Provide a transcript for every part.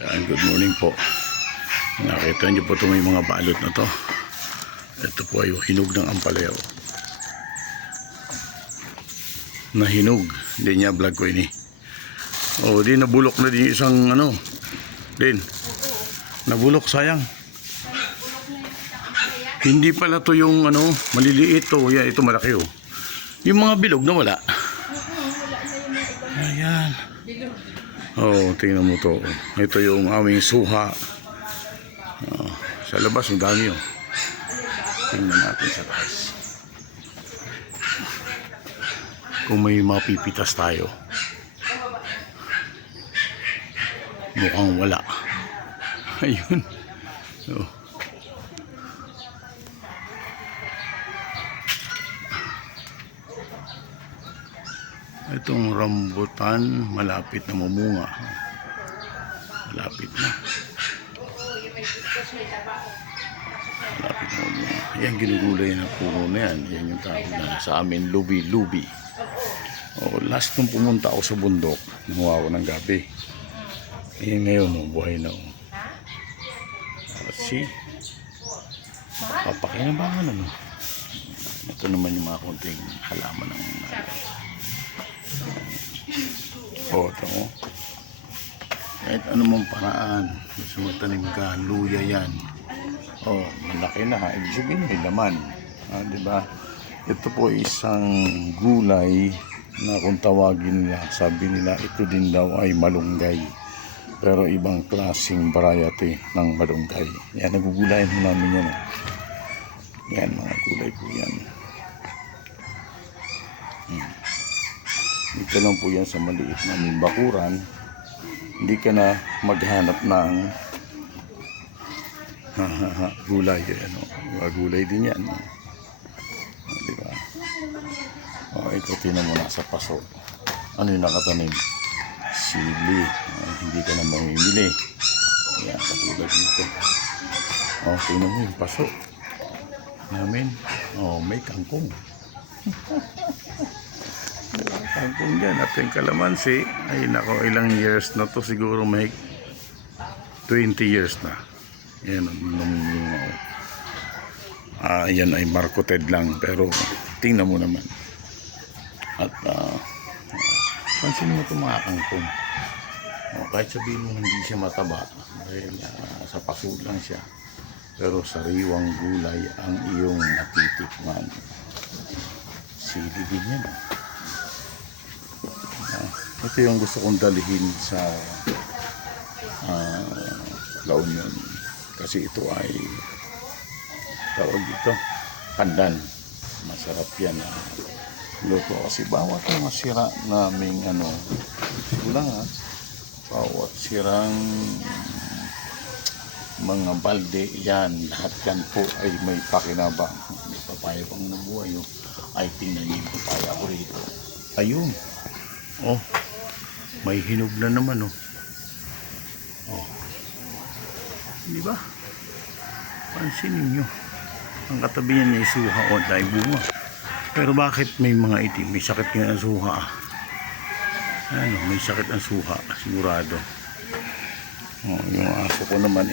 Yan, good morning po. Nakita niyo po itong may mga balot na to. Ito po ay hinog ng ampalaya. Nahinog. Hindi niya vlog ko ini. Oh, di nabulok na din yung isang ano. Din. Nabulok, sayang. Hindi pala to yung ano, maliliit to. Yan, ito malaki oh. Yung mga bilog na wala. Ayan. Oh, tingnan mo to. Ito yung aming suha. Oh, sa labas, ang dami oh. Tingnan natin sa taas. Kung may mapipitas tayo. Mukhang wala. Ayun. Oh. Itong rambutan malapit na mamunga. Malapit na. Malapit na mamunga. Yan, ginugulay na puno na yan. Yan yung tawag na sa amin, lubi-lubi. Oh, last nung pumunta ako sa bundok, nanguha ako ng gabi. Yan ngayon, oh, buhay na. Oh. See? Papakinabangan ano. Ito naman yung mga konting halaman ng ito mo. Kahit anumang paraan, gusto magtanim ka, luya yan. Oh, malaki na ha. Ibig sabihin may laman. Diba? Ito po isang gulay na kung tawagin nila, sabi nila ito din daw ay malunggay. Pero ibang klaseng variety ng malunggay. Yan, nagugulayan mo namin yan. Yan, mga gulay po yan. Dito lang po yan sa maliit na bakuran. Hindi ka na maghanap ng gulay. Ano? Gulay din yan. No? Diba? Ito tinan mo nasa paso. Ano yung nakatanim? Sili. Hindi ka na mamimili. Yan, katulad dito. Tinan mo yung paso namin. May kangkong. Kangkong dyan. At yung kalamansi, ay nako, ilang years na to, siguro may 20 years na. Yan, yan ay marketed lang, pero tingnan mo naman. At pansin mo itong mga kangkong. Kahit sabihin mo hindi siya mataba, dahil sa paso lang siya, pero sariwang gulay ang iyong natitikman. Sili din yan. Ito yung gusto kong dalhin sa La Union, kasi ito ay tawag dito pandan. Masarap yan luto, kasi bawat mga sira naming siguro nga bawat sirang mga balde yan, lahat yan po ay may pakinabang. May papaya pang nabuhay ay tingnan niyo yung papaya ko rito. Ayun, may hinog na naman di ba? Pansinin nyo, ang katabi niya may suha dahil bunga. Pero bakit may mga itim? May sakit nga ang suha. May sakit ang suha sigurado. Yung aso ko naman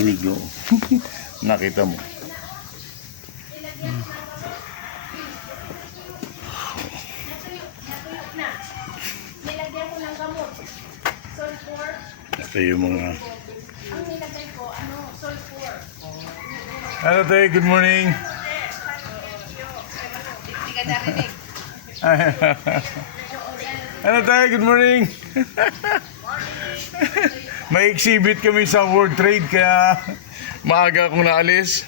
kinig yun. Nakita mo. Ito yung mga hello tayo, good morning. Hello tayo, good morning. May exhibit kami sa World Trade kaya maaga akong naalis.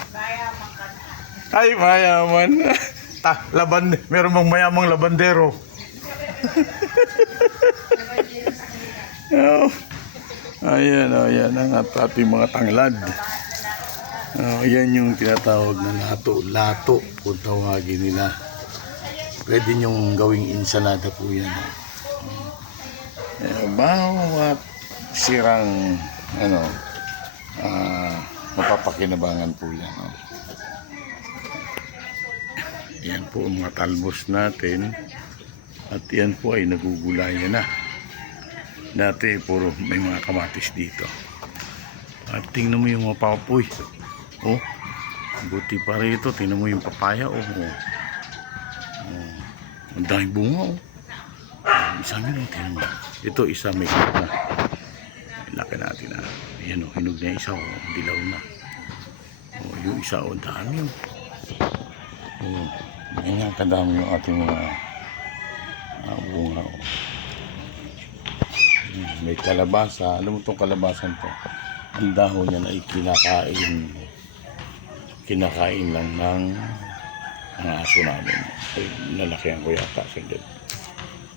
Ay, mayaman. Meron bang mayamang labandero. Ayan ang ating mga tanglad. Yan yung tinatawag na lato kung tawagin nila. Pwede nyong gawing ensalada po yan. Bawat sirang mapapakinabangan po yan. Yan po ang mga talbos natin. At yan po ay nagugulayan na. Dati puro may mga kamatis dito. At tingnan mo yung mga papoy. Oh, buti pa rito. Tingnan mo yung papaya. Oh, ang daming bunga. Oh. Isang yun. Oh, tingnan mo. Ito isa may hinog na. Laki natin na. Ayan o, hinog na isa. Oh, dilaw na. Oh, yung isa o, dami. Oh, ganyan kadami yung ating mga bunga. Oh. May kalabasa. Alam mo itong kalabasan to. Ang dahon niyan ay kinakain lang ng ang aso namin. Ay, nalakihan ko yata sila.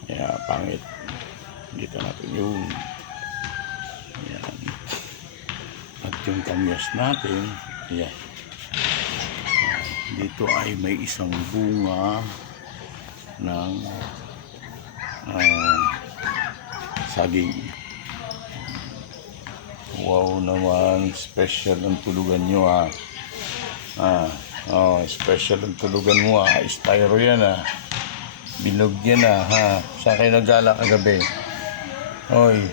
Kaya pangit. Dito natin yung ayan. At yung kamyas natin, ayan. Dito ay may isang bunga ng saging. Wow naman, special ang tulugan nyo special ang tulugan mo styro yan bilog yan Saan kayo naggala kagabi? Hoy,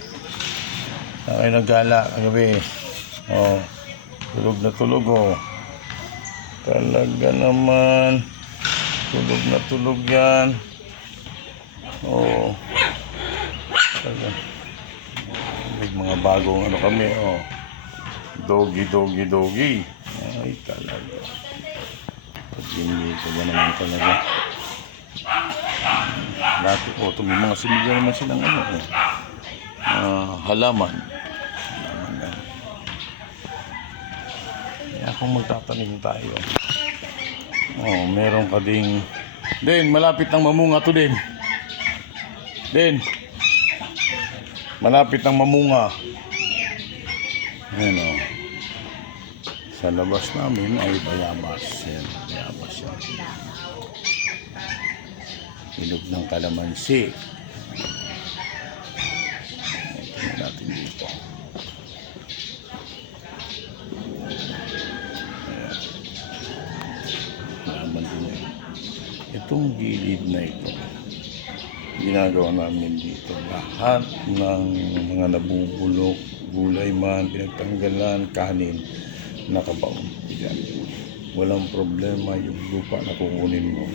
saan kayo naggala kagabi? Tulog na tulog talaga naman, tulog na tulog yan. Talaga may mga bagong ano kami doggy ay talaga hindi ko ba naman talaga dati po may mga similya naman silang halaman yan. Kaya kung magtatanim tayo meron ka ding malapit ng mamunga to din malapit ng mamunga. Ayan sa labas namin ay bayabas. Ayan, bayabas yan. Hinog ng kalamansi. Tingnan natin dito. Ayan. Laman din yan. Itong gilid na ito, ginagawa namin dito lahat ng mga nabubulok, gulay man, pinagtanggalan, kanin, nakabaon dyan. Walang problema yung lupa na kukunin mo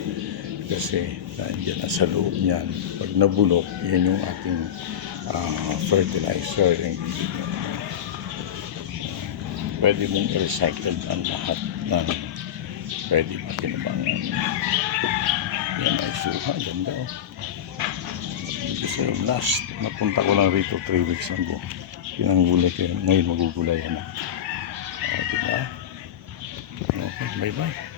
kasi nandiyan na sa loob niyan. Pag nabulok, yan yung ating fertilizer. Pwede mong i-recycle ang lahat ng pwede pakinabangan. Yan ay suha, ganda Kasi last, napunta ko lang rito 3 weeks ago. Pinanggulay ko yan. Ngayon magugulayan na. Diba? Okay, bye-bye.